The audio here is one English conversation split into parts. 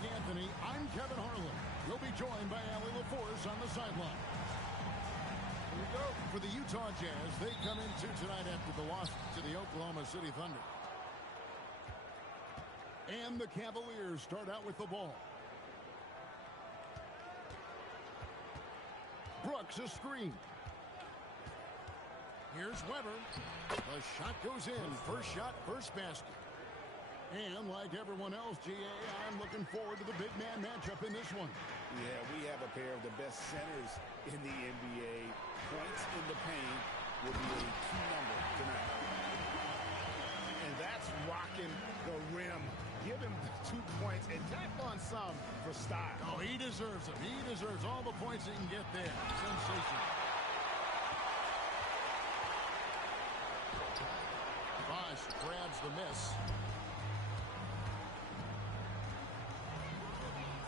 Greg Anthony. I'm Kevin Harlan. You'll be joined by Allie LaForce on the sideline. Here we go. For the Utah Jazz, they come into tonight after the loss to the Oklahoma City Thunder. And the Cavaliers start out with the ball. Brooks a screen. Here's Weber. The shot goes in. First shot, first basket. And like everyone else, GA, I'm looking forward to the big man matchup in this one. Yeah, we have a pair of the best centers in the NBA. Points in the paint will be a key number tonight. And that's rocking the rim. Give him 2 points and tap on some for style. Oh, he deserves them. He deserves all the points he can get there. Sensational. Bosh grabs the miss.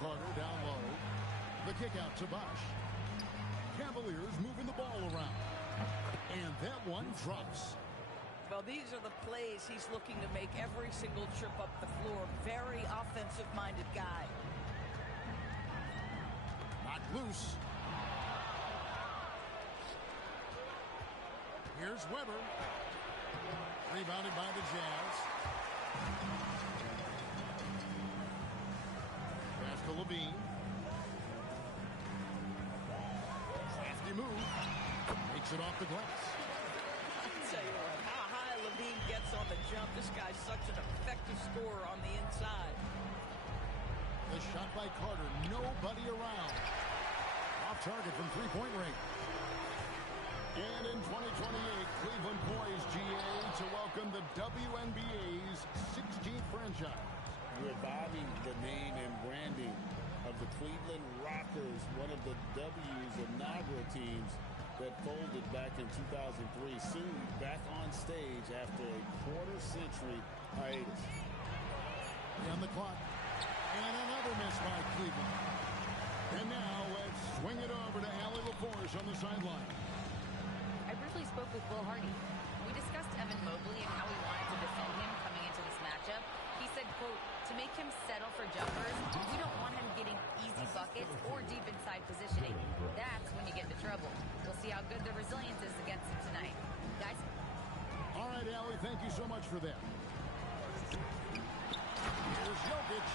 Carter down low. The kick out to Bosh. Cavaliers moving the ball around. And that one drops. Well, these are the plays he's looking to make every single trip up the floor. Very offensive-minded guy. Knocked loose. Here's Weber. Rebounded by the Jazz. Pass to Levine. Crafty move. Makes it off the glass. I'll tell you what, how high Levine gets on the jump. This guy's such an effective scorer on the inside. The shot by Carter. Nobody around. Off target from three-point range. And in 2028, Cleveland poised, GA, to welcome the WNBA's 16th franchise. Reviving the name and branding of the Cleveland Rockers, one of the W's inaugural teams that folded back in 2003, soon back on stage after a quarter-century hiatus. On the clock. And another miss by Cleveland. And now let's swing it over to Allie LaForce on the sideline. I briefly spoke with Will Hardy. We discussed Evan Mobley and how we wanted to defend him coming into this matchup. He said, quote, to make him settle for jumpers, we don't want him getting easy buckets or deep inside positioning. That's when you get into trouble. We'll see how good the resilience is against him tonight. Guys? All right, Allie, thank you so much for that. Here's Jokic.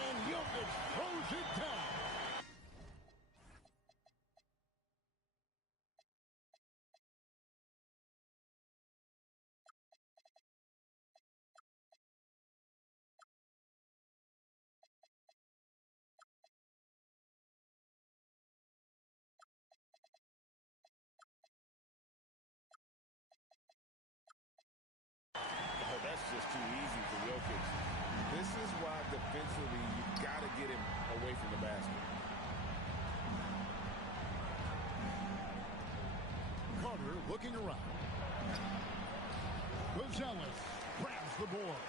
And Jokic throws it down. That's just too easy for Jokic. This is why defensively you've got to get him away from the basket. Carter looking around. Rosales grabs the board.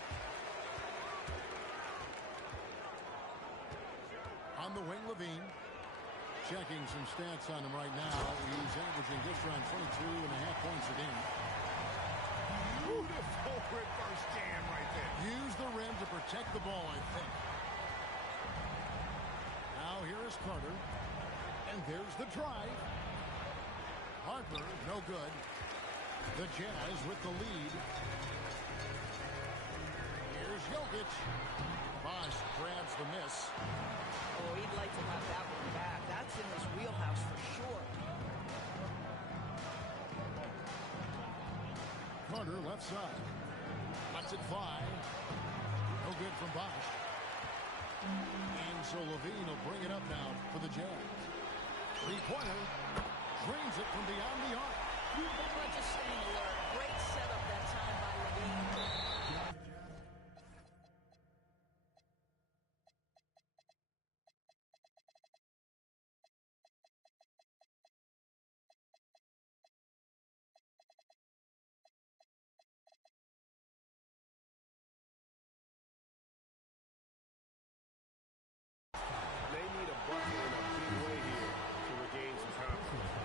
On the wing, Levine. Checking some stats on him right now. He's averaging just around 22.5 points a game. Beautiful reverse jam right there. Use the rim to protect the ball, I think. Now here is Carter. And there's the drive. Harper, no good. The Jazz with the lead. Here's Jokic. Bosh grabs the miss. Oh, he'd like to have that one back. That's in his wheelhouse for sure. Carter left side. Lets it fly. No good from Bosh. And so Levine will bring it up now for the Jazz. Three-pointer. Drains it from beyond the arc. We're just staying alert. Great setup that time by Levine. They need a bucket in a big way here to regain some confidence.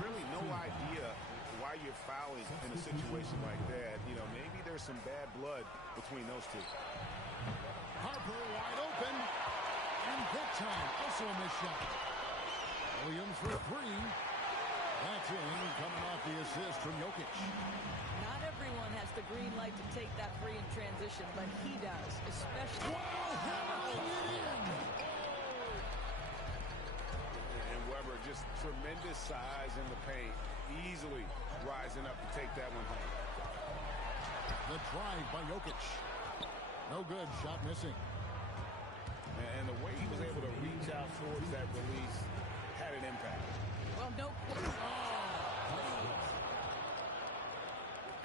Really no idea why you're fouling in a situation like that. You know, maybe there's some bad blood between those two. Harper wide open. And that time, also a missed shot. Williams for three. That's in, coming off the assist from Jokic. Not everyone has the green light to take that free in transition, but he does, especially... Wow, hammering it in! And Weber, just tremendous size in the paint, easily rising up to take that one home. The drive by Jokic. No good, shot missing. And the way he was able to reach out towards that release had an impact. Well, no...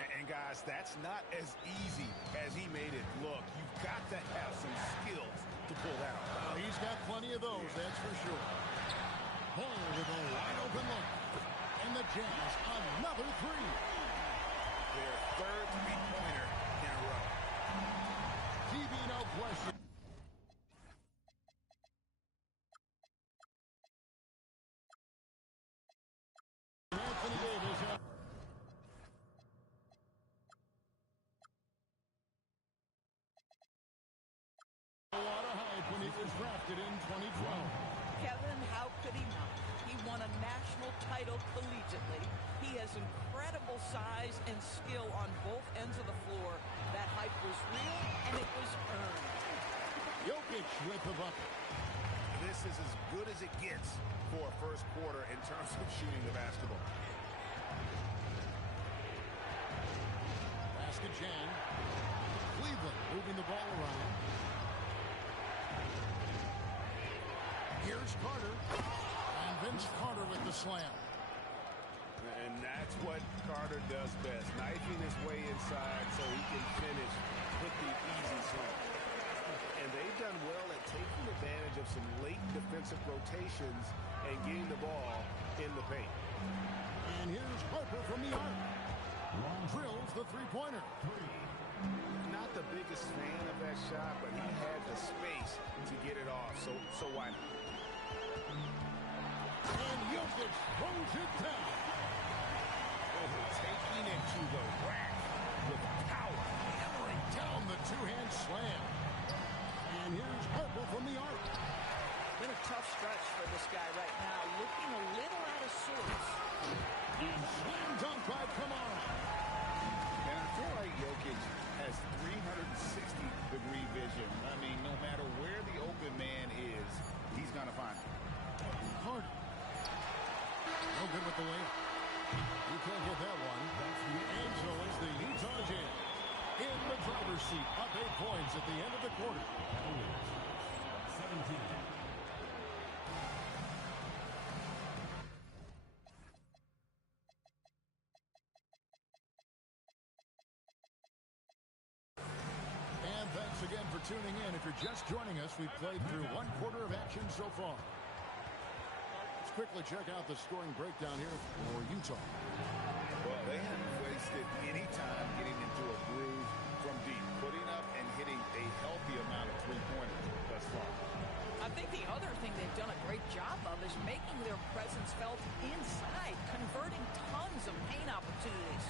And guys, that's not as easy as he made it look. You've got to have some skills to pull that off. He's got plenty of those, that's for sure. Hall with a wide open look. And the Jazz, another three. Their third three-pointer in a row. TV, no question. Anthony Davis. A lot of hype when he was drafted in 2012. Kevin, how could he not? He won a national title collegiately. He has incredible size and skill on both ends of the floor. That hype was real, and it was earned. Jokic with the bucket. This is as good as it gets for a first quarter in terms of shooting the basketball. Basket jam. Cleveland moving the ball around. Here's Carter. And Vince Carter with the slam. And that's what Carter does best, knifing his way inside so he can finish with the easy slam. And they've done well at taking advantage of some late defensive rotations and getting the ball in the paint. And here's Harper from the arc. Drills the three-pointer. Not the biggest fan of that shot, but he had the space to get it off, so why not? And Jokic throws it down. Taking it to the rack with power. Hammering down the two-hand slam. And here's Harper from the arc. Been a tough stretch for this guy right now, looking a little out of sorts. And slam dunk by Kamara. And I feel like Jokic has 360-degree vision. I mean, no matter where the open man is, he's going to find it. Carter. No good with the layup. He can't get that one. And so is the Utah Jazz in the driver's seat, up 8 points at the end of the quarter. 17. And thanks again for tuning in. If you're just joining us, we've played through 1 quarter of action so far. Let's quickly check out the scoring breakdown here for Utah. Well, they haven't wasted any time getting into a groove from deep, putting up and hitting a healthy amount of three-pointers thus far. I think the other thing they've done a great job of is making their presence felt inside, converting tons of paint opportunities.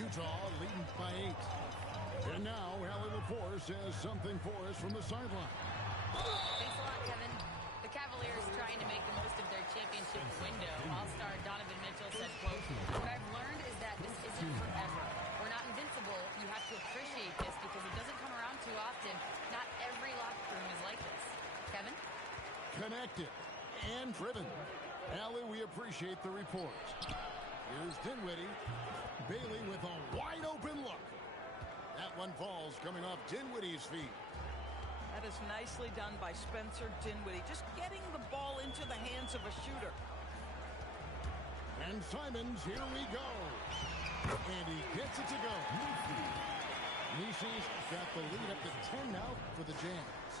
Utah leading by 8. And now, Allie LaForce has something for us from the sideline. Thanks a lot, Kevin. The Cavaliers trying to make the most of their championship window. All-star Donovan Mitchell said, quote, "What I've learned is that this isn't forever. We're not invincible. You have to appreciate this because it doesn't come around too often. Not every locker room is like this." Kevin? Connected and driven. Allie, we appreciate the report. Here's Dinwiddie. Bailey with a wide-open look. That one falls coming off Dinwiddie's feet. That is nicely done by Spencer Dinwiddie, just getting the ball into the hands of a shooter. And Simons, here we go. And he gets it to go. Nishi's got the lead up to 10 now for the Jazz.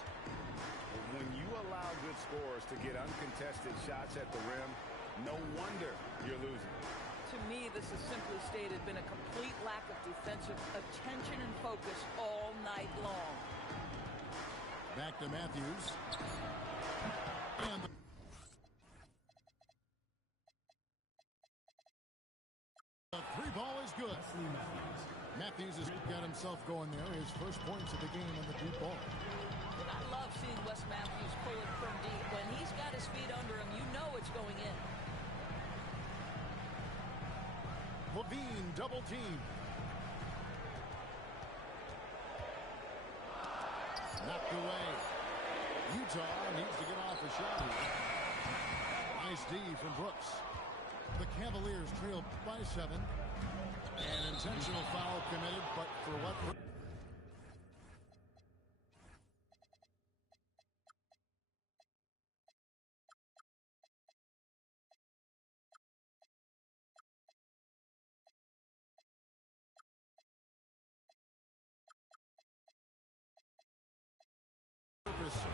When you allow good scorers to get uncontested shots at the rim, no wonder you're losing. To me, this has simply stated been a complete lack of defensive attention and focus all night long. Back to Matthews. And the three ball is good. Matthews has got himself going there. His first points of the game on the deep ball. I love seeing Wes Matthews pull it from deep. When he's got his feet under him, you know it's going in. Levine double team. Knocked away. Utah needs to get off a shot here. Nice D from Brooks. The Cavaliers trail by 7. An intentional foul committed, but for what?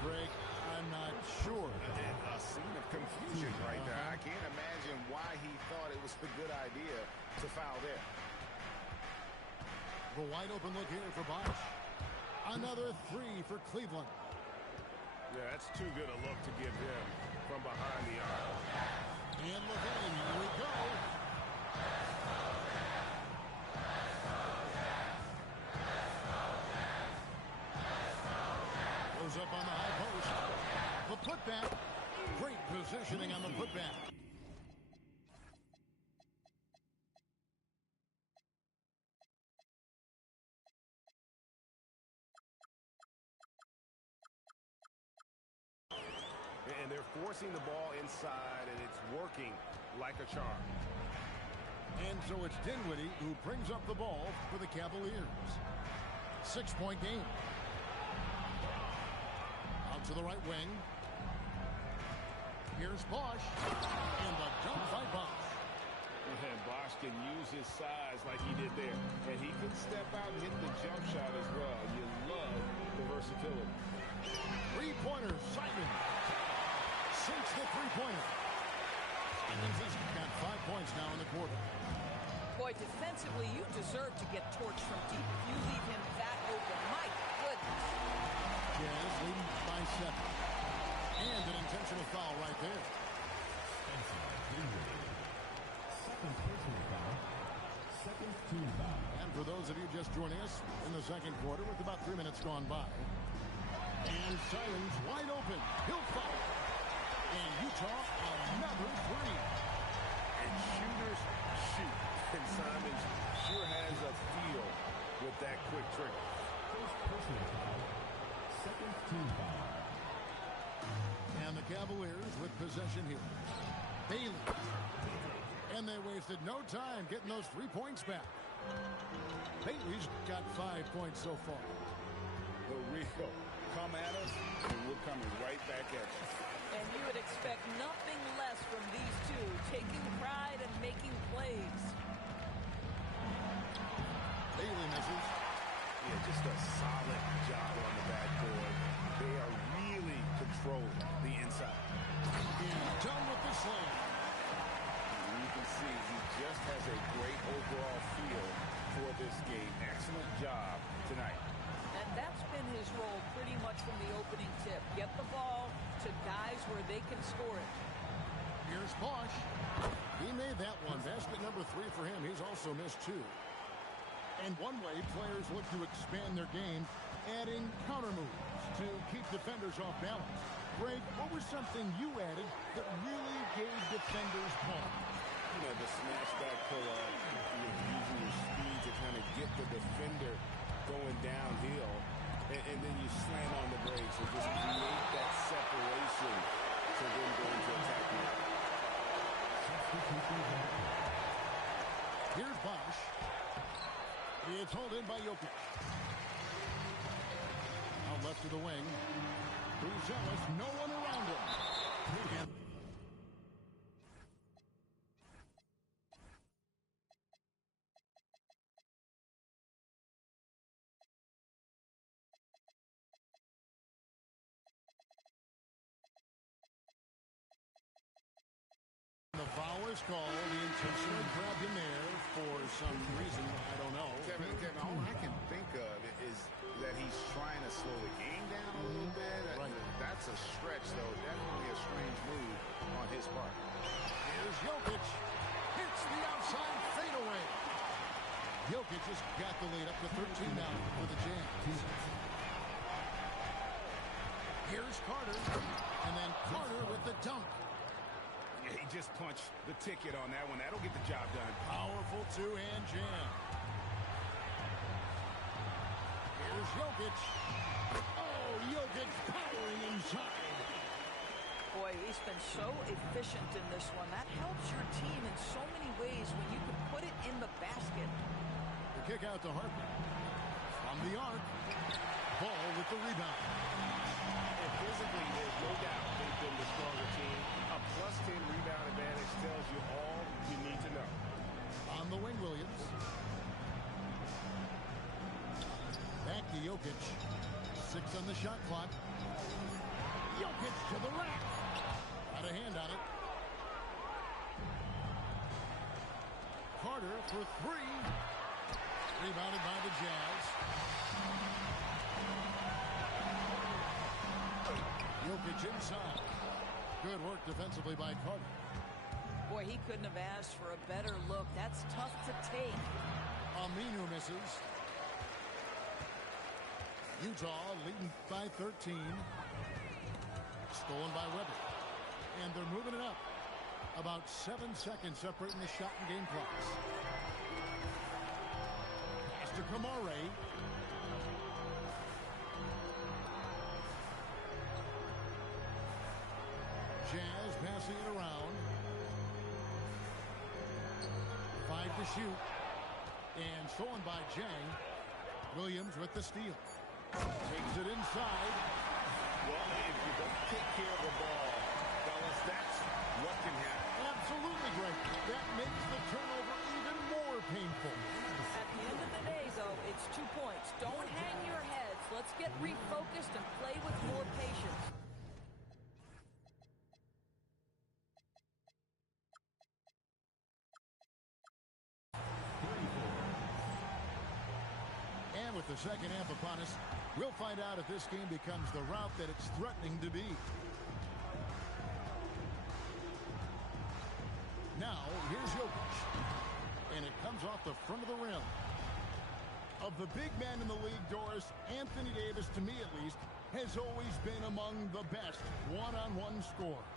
Greg, I'm not sure. A scene of confusion right there. I can't imagine why he thought it was a good idea to foul there. The wide open look here for Bosch. Another 3 for Cleveland. Yeah, that's too good a look to give him from behind the arc. And Levine, here we go. Goes up on the high post. The putback. Great positioning on the putback. And they're forcing the ball inside, and it's working like a charm. And so it's Dinwiddie who brings up the ball for the Cavaliers. 6-point game. Out to the right wing. Here's Bosch. And the dunk by Bosch. And Bosch can use his size like he did there. And he can step out and hit the jump shot as well. You love the versatility. Three-pointer, Simon. Sinks the three-pointer. Simons has got 5 points now in the quarter. Boy, defensively, you deserve to get torched from deep. If you leave him that open, my goodness. Jazz leading by 7. And an intentional foul right there. Second personal foul. Second team foul. And for those of you just joining us in the second quarter with about 3 minutes gone by. And Simons wide open. He'll foul. And Utah another 3. And shooters shoot. And Simons sure has a feel with that quick trigger. First personal foul. Second team foul. And the Cavaliers with possession here. Bailey. And they wasted no time getting those 3 points back. Bailey's got 5 points so far. The Rico, come at us, and we're coming right back at you. And you would expect nothing less from these two, taking pride and making plays. Bailey misses. Yeah, just a solid job on the backboard. They are really controlling the inside. And done with the slam. And you can see he just has a great overall feel for this game. Excellent job tonight. And that's been his role pretty much from the opening tip. Get the ball to guys where they can score it. Here's Bosch. He made that one. Basket number 3 for him. He's also missed 2. And one way players look to expand their game, adding counter moves to keep defenders off balance. Greg, what was something you added that really gave defenders pause? You know, the smash back pull-up, using your speed to kind of get the defender going downhill, and then you slam on the brakes and just create that separation to then go into attack mode. Here's Bosch. It's hauled in by Jokic. Out left to the wing. Buzelis, no one around him. And the foul is this call. He intentionally grabbed him there for some reason. I don't know. Kevin, all I can think of is that he's trying to slow the game down a little bit. Right. That's a stretch, though. Definitely a strange move on his part. Here's Jokic. Hits the outside fadeaway. Jokic just got the lead up to 13 now for the Jazz. Here's Carter. And then Carter with the dunk. Yeah, he just punched the ticket on that one. That'll get the job done. Powerful two-hand jam. Here's Jokic. Oh, Jokic powering inside. Boy, he's been so efficient in this one. That helps your team in so many ways when you can put it in the basket. The kick out to Harper. From the arc. Ball with the rebound. And physically, there's no doubt they've been the stronger team. A +10 rebound advantage tells you all you need to know. On the wing, Williams. Back to Jokic. 6 on the shot clock. Jokic to the rack. Got a hand on it. Carter for 3. Rebounded by the Jazz. Jokic inside. Good work defensively by Carter. Boy, he couldn't have asked for a better look. That's tough to take. Aminu misses. Utah leading by 13. Stolen by Webber. And they're moving it up. About 7 seconds separating the shot and game clocks. Pass to Kamare. Jazz passing it around. 5 to shoot. And stolen by Jang. Williams with the steal. Takes it inside. Well, if you don't take care of the ball, fellas, that's what can happen. Absolutely great. That makes the turnover even more painful. At the end of the day, though, it's 2 points. Don't hang your heads. Let's get refocused and play with more patience. And with the second half upon us, we'll find out if this game becomes the route that it's threatening to be. Now, here's Jokic. And it comes off the front of the rim. Of the big men in the league, Doris, Anthony Davis, to me at least, has always been among the best one-on-one scorers.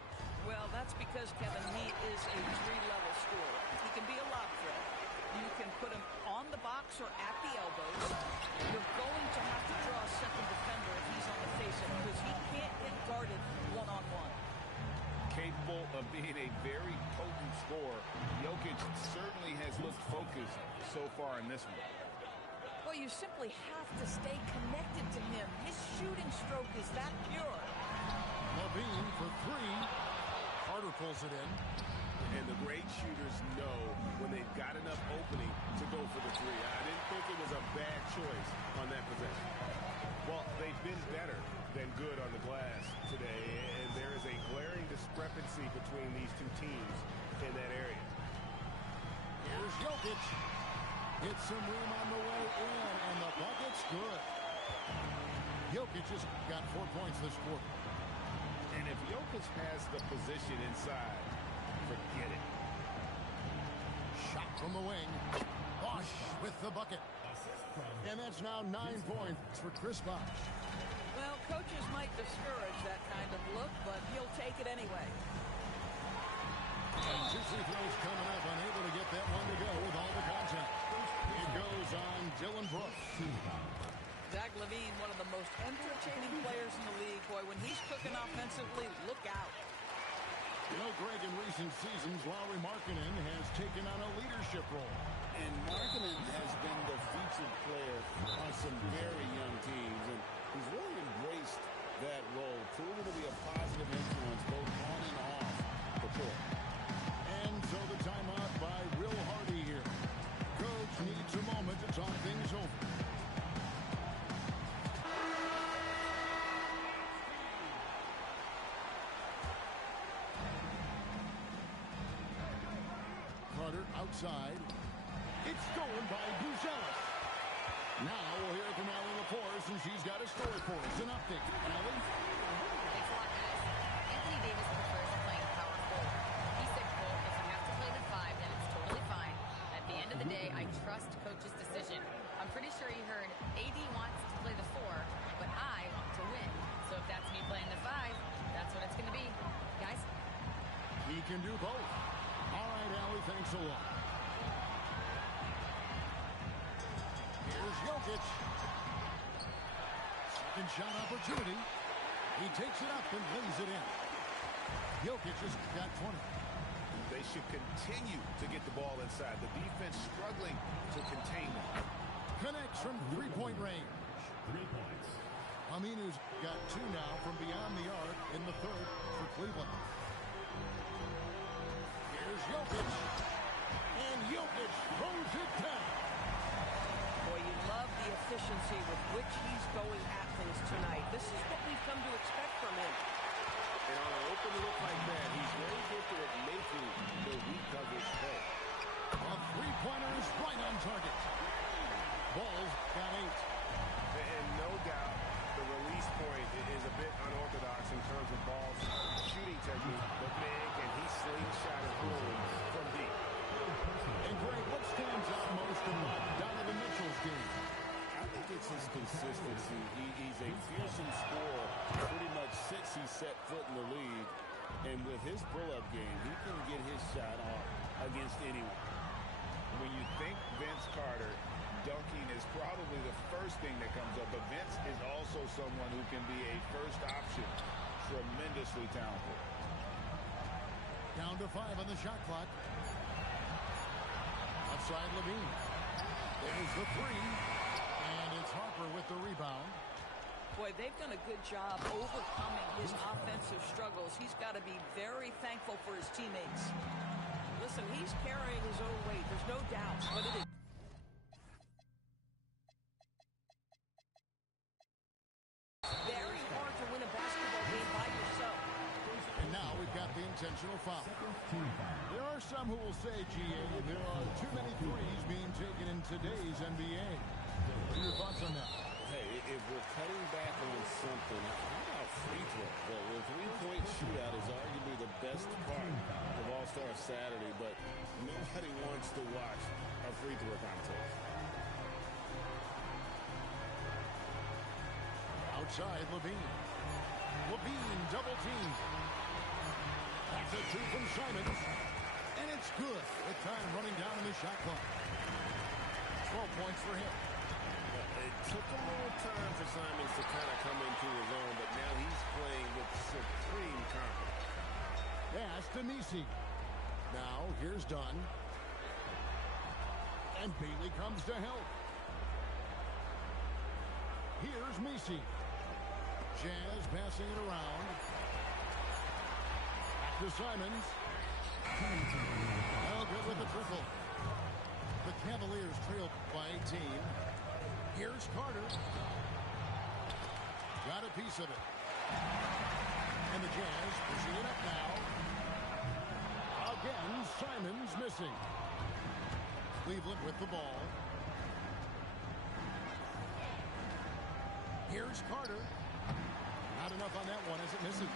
Well, that's because, Kevin, he is a 3-level scorer. He can be a lob threat. You can put him on the box or at the elbows. You're going to have to draw a second defender if he's on the face-up because he can't get guarded one-on-one. Capable of being a very potent scorer, Jokic certainly has looked focused so far in this one. Well, you simply have to stay connected to him. His shooting stroke is that pure. Levine for 3. Carter pulls it in. And the great shooters know when they've got enough opening to go for the 3. I didn't think it was a bad choice on that possession. Well, they've been better than good on the glass today, and there is a glaring discrepancy between these two teams in that area. Here's Jokic. Hits some room on the way in, and the bucket's good. Jokic just got 4 points this quarter. And if Jokic has the position inside, forget it. Shot from the wing. Bosh with the bucket. And that's now 9 points for Chris Bosh. Well, coaches might discourage that kind of look, but he'll take it anyway. And 2 free throws coming up, unable to get that one to go with all the contact. It goes on Dylan Brooks. Zach LaVine, one of the most entertaining players in the league. Boy, when he's cooking offensively, look out. You know, Greg, in recent seasons, Lauri Markkanen has taken on a leadership role. And Markkanen has been the featured player on some very young teams, and he's really embraced that role, proving to be a positive influence both on and off the court. And so the timeout by Will Hardy here. Coach needs a moment to talk things over. Outside. It's stolen by Buzelis. Now we'll hear from Allie Laporte since she's got a story for us. An update. Allie? Thanks a lot, guys. Anthony Davis prefers playing power forward. He said, quote, if I have to play the 5, then it's totally fine. At the end of the day, I trust coach's decision. I'm pretty sure he heard AD wants to play the 4, but I want to win. So if that's me playing the 5, that's what it's going to be. Guys? He can do both. All right, Allie, thanks a lot. Here's Jokic. Second shot opportunity. He takes it up and lays it in. Jokic has got 20. They should continue to get the ball inside. The defense struggling to contain them. Connects from three-point range. 3 points. Aminu's got 2 now from beyond the arc in the third for Cleveland. Here's Jokic. And Jokic throws it down. Boy, you love the efficiency with which he's going at things tonight. This is what we've come to expect from him. And on an open look like that, he's very gifted at making the weak coverage pay. A three-pointer is right on target. Ball's got 8. And no doubt, the release point is a bit unorthodox in terms of ball shooting technique. But man, can he slingshot it home from deep. And Greg, what stands out most in Donovan Mitchell's game? I think it's his consistency. He's a fearsome scorer pretty much since he set foot in the league. And with his pull-up game, he can get his shot off against anyone. When you think Vince Carter, dunking is probably the first thing that comes up. But Vince is also someone who can be a first option. Tremendously talented. Down to 5 on the shot clock. Outside Levine. There's the 3. And it's Harper with the rebound. Boy, they've done a good job overcoming his offensive struggles. He's got to be very thankful for his teammates. Listen, he's carrying his own weight. There's no doubt. But it is very hard to win a basketball game by yourself. And now we've got the intentional foul. Second team foul. There are some who will say, GA, there are too many threes being taken in today's NBA. What are your thoughts on that? Hey, if we're cutting back on something, how about free throw? Well, the three-point shootout is arguably the best part of All-Star Saturday, but nobody wants to watch a free throw contest. Outside Levine. Levine double team. That's a 2 from Simons. And it's good with time running down in the shot clock. 12 points for him. It took a little time for Simons to kind of come into his own, but now he's playing with supreme confidence. Pass to Messi. Now here's Dunn. And Bailey comes to help. Here's Messi. Jazz passing it around. Back to Simons. Well, good with the triple. The Cavaliers trail by 18. Here's Carter. Got a piece of it. And the Jazz pushing it up now. Again, Simons missing. Cleveland with the ball. Here's Carter. Not enough on that one as it misses.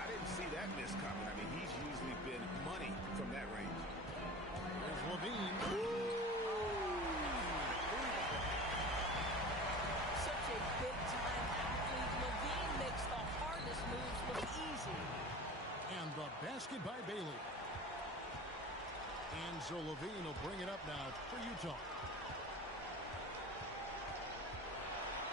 I didn't see that miss coming. I mean, he's usually been money from that range. Here's Levine. such a big-time athlete. Levine makes the hardest moves look easy. And the basket by Bailey. And so Levine will bring it up now for Utah.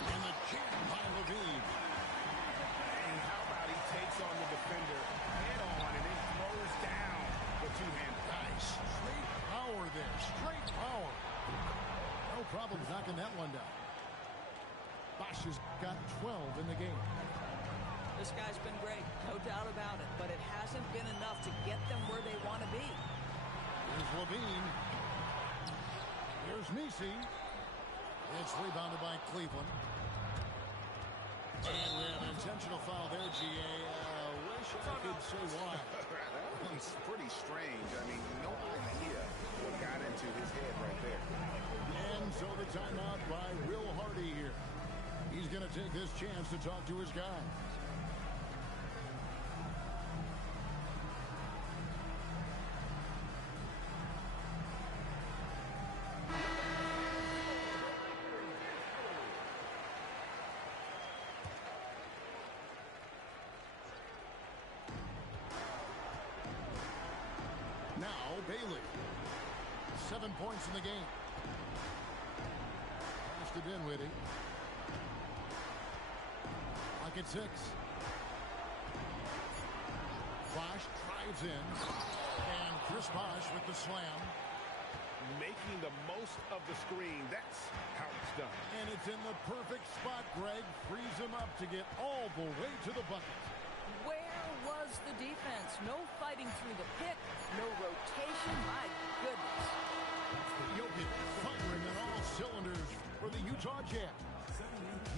And the jam by Levine. And how about he takes on the defender head on and then throws down the two-hander. Nice. Straight power there. Straight power. No problems knocking that one down. Bosch has got 12 in the game. This guy's been great, no doubt about it, but it hasn't been enough to get them where they want to be. Here's Levine. Here's Messi. It's rebounded by Cleveland. And we have an intentional foul there, GA. Wish I could say why. It's pretty strange. I mean, no idea what got into his head right there. And so the timeout by Will Hardy here. He's going to take this chance to talk to his guys. Now Bailey. 7 points in the game. Pass to Dinwiddie. At 6. Bosh drives in. And Chris Bosh with the slam. Making the most of the screen. That's how it's done. And it's in the perfect spot, Greg. Frees him up to get all the way to the bucket. Where was the defense? No fighting through the pick. No rotation. My goodness. Jokic firing on all cylinders for the Utah Jazz.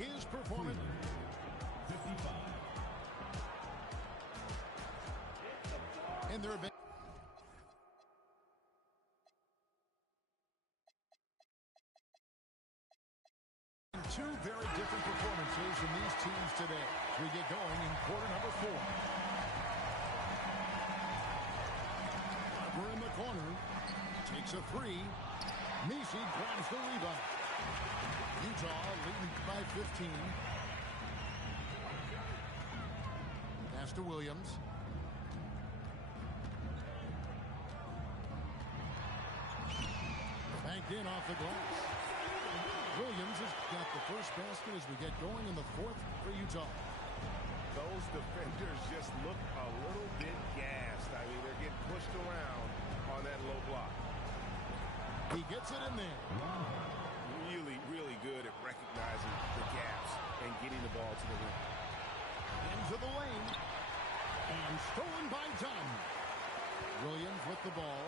His performance. 55. And there have been two very different performances from these teams today as we get going in quarter number 4. We're in the corner. Takes a 3. Messi grabs the rebound. Utah leading by 15. Pass to Williams. Banked in off the glass. Williams has got the first basket as we get going in the 4th for Utah. Those defenders just look a little bit gassed. I mean, they're getting pushed around on that low block. He gets it in there. Really, really good at recognizing the gaps and getting the ball to the rim. Into the lane. And stolen by Dunn. Williams with the ball.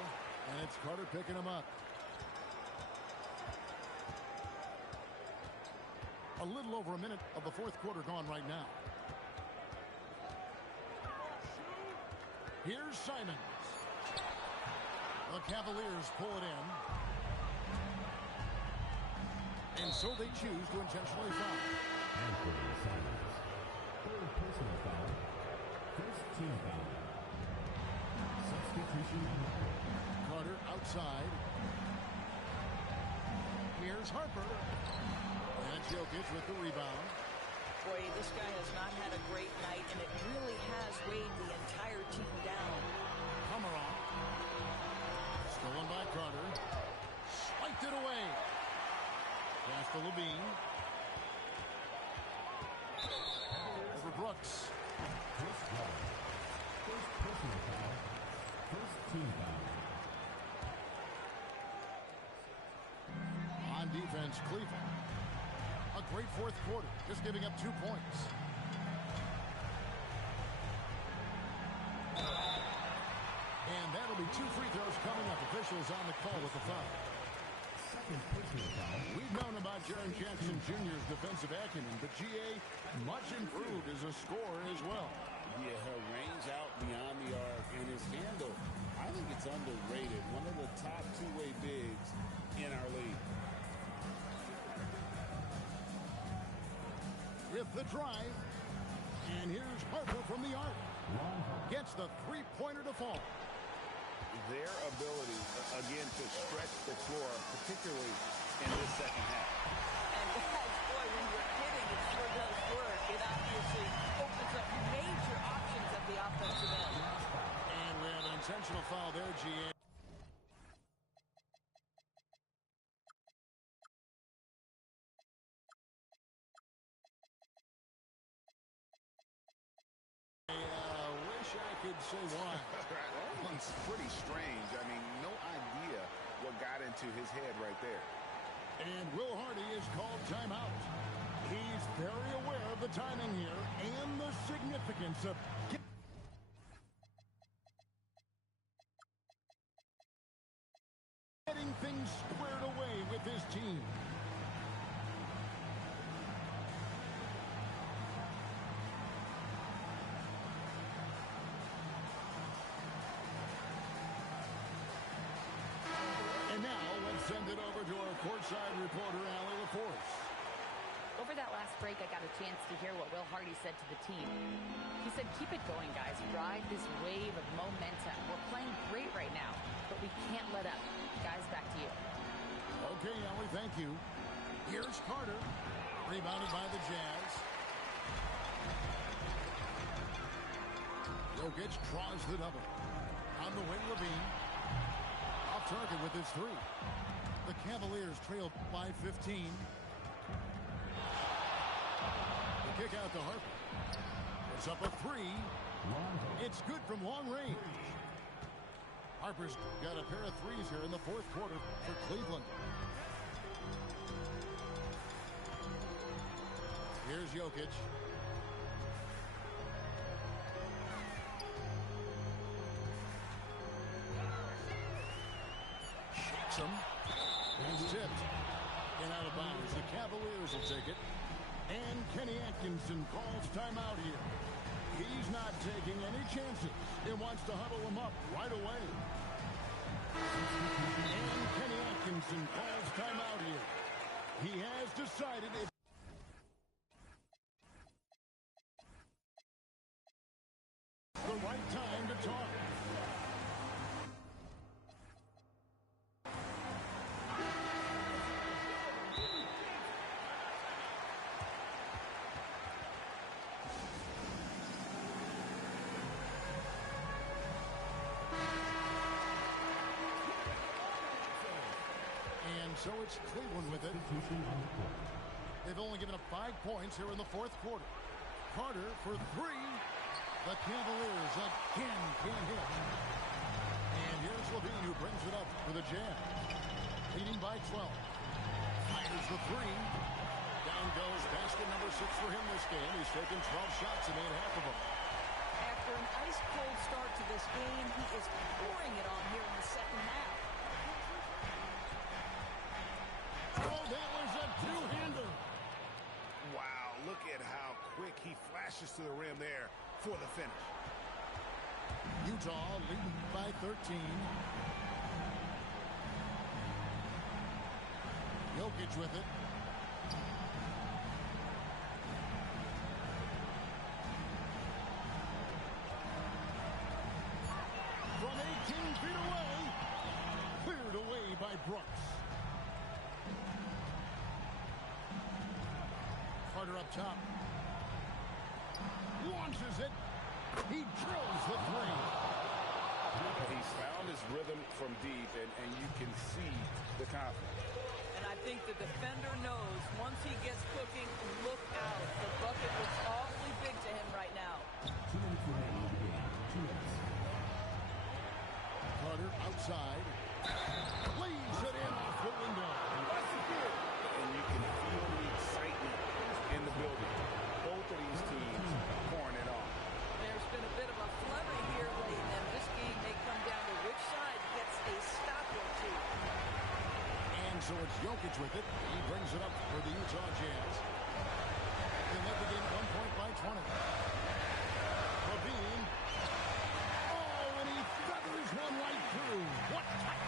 And it's Carter picking him up. A little over a minute of the 4th quarter gone right now. Here's Simons. The Cavaliers pull it in. And so they choose to intentionally foul. Anthony Simons. Third personal foul. First team foul. Substitution. Carter outside. Here's Harper. And it's Jokic with the rebound. Boy, this guy has not had a great night, and it really has weighed the entire team down. Komarov. Stolen by Carter. Spiked it away. Pass to Levine. Over Brooks. Chris Webber. First personal foul. First team foul. On defense, Cleveland. A great 4th quarter, just giving up 2 points. And that'll be 2 free throws coming up. Officials on the call with the foul. Second personal foul. We've known about Jaren Jackson Jr.'s defensive acumen, but GA much improved as a scorer as well. Yeah, her range out beyond the arc and his handle, I think it's underrated. One of the top two-way bigs in our league. With the drive. And here's Harper from the arc. Gets the three-pointer to fall. Their ability, again, to stretch the floor, particularly in this second half. And guys, boy, when you're hitting, it sure does work. It obviously opens up major options at the offensive end. And we have an intentional foul there, GA. Could say why. It's pretty strange. I mean, no idea what got into his head right there. And Will Hardy is called timeout. He's very aware of the timing here and the significance of getting things squared away with his team. send it over to our courtside reporter, Allie LaForce. Over that last break, I got a chance to hear what Will Hardy said to the team. He said, keep it going, guys. Ride this wave of momentum. We're playing great right now, but we can't let up. Guys, back to you. Okay, Allie, thank you. Here's Carter. Rebounded by the Jazz. Jokic draws the double. On the wing, Levine. Off target with his three. The Cavaliers trail by 15. The kick out to Harper. It's up a three. It's good from long range. Harper's got a pair of threes here in the fourth quarter for Cleveland. Here's Jokic. Shakes him. He's tipped. And out of bounds. The Cavaliers will take it. And Kenny Atkinson calls timeout here. He's not taking any chances. He wants to huddle him up right away. And Kenny Atkinson calls timeout here. He has decided it's the right time to talk. So it's Cleveland with it. They've only given up 5 points here in the fourth quarter. Carter for three. The Cavaliers again can't hit. And here's Levine who brings it up for the Jazz. Leading by 12. Fires the three. Down goes basket number 6 for him this game. He's taken 12 shots and made half of them. After an ice-cold start to this game, he is pouring it on here in the second half. Oh, that was a two-hander. Wow, look at how quick he flashes to the rim there for the finish. Utah leading by 13. Jokic with it. From 18 feet away. Cleared away by Brooks. Carter up top. Launches it. He drills the three. He's found his rhythm from deep, and you can see the confidence. And I think the defender knows once he gets cooking, look out. The bucket looks awfully big to him right now. 2 minutes remaining in the game. 2 minutes. Carter outside. Lays it in off the window. And you can feel the excitement in the building. Both of these teams pouring it on. There's been a bit of a flurry here late, and this game may come down to which side gets a stop or two. And so it's Jokic with it. He brings it up for the Utah Jazz. They led the game 1 point by 20. Levine. Oh, and he feathers one right through. What touch!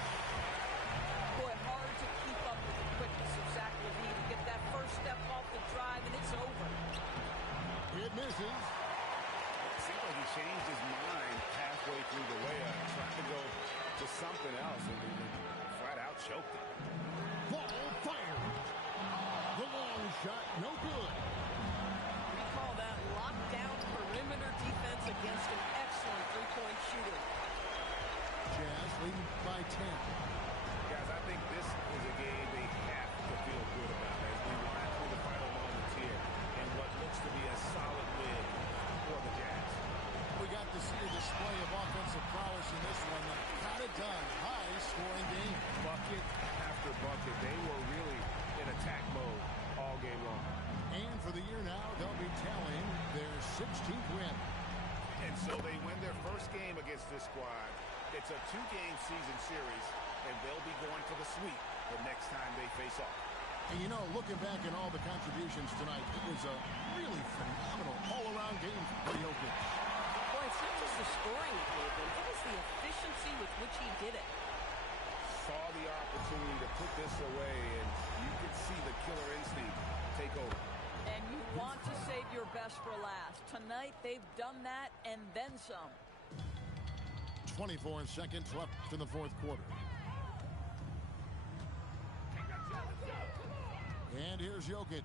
Boy, hard to keep up with the quickness of Zach Levine. Get that first step off the drive, and it's over. It misses. It seemed like he changed his mind halfway through the layup, trying to go to something else, and he flat out choked it. Ball fired. The long shot, no good. We call that lockdown perimeter defense against an excellent three-point shooter. Jazz leading by 10. Guys, I think this is a game they have to feel good about as we wind through the final moments here and what looks to be a solid win for the Jazz. We got to see a display of offensive prowess in this one that got it done. High-scoring game. Bucket after bucket. They were really in attack mode all game long. And for the year now, they'll be tallying their 16th win. And so they win their first game against this squad. It's a 2-game season series, and they'll be going for the sweep the next time they face off. And you know, looking back at all the contributions tonight, it was a really phenomenal all-around game for Jokic. Boy, it's not just the scoring he gave them. It was the efficiency with which he did it. Saw the opportunity to put assists away, and you can see the killer instinct take over. And you want to save your best for last. Tonight, they've done that and then some. 24 seconds left in the fourth quarter. And here's Jokic.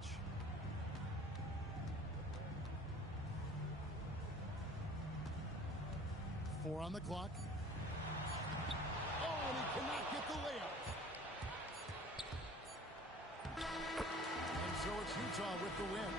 Four on the clock. Oh, and he cannot get the layup. And so it's Utah with the win.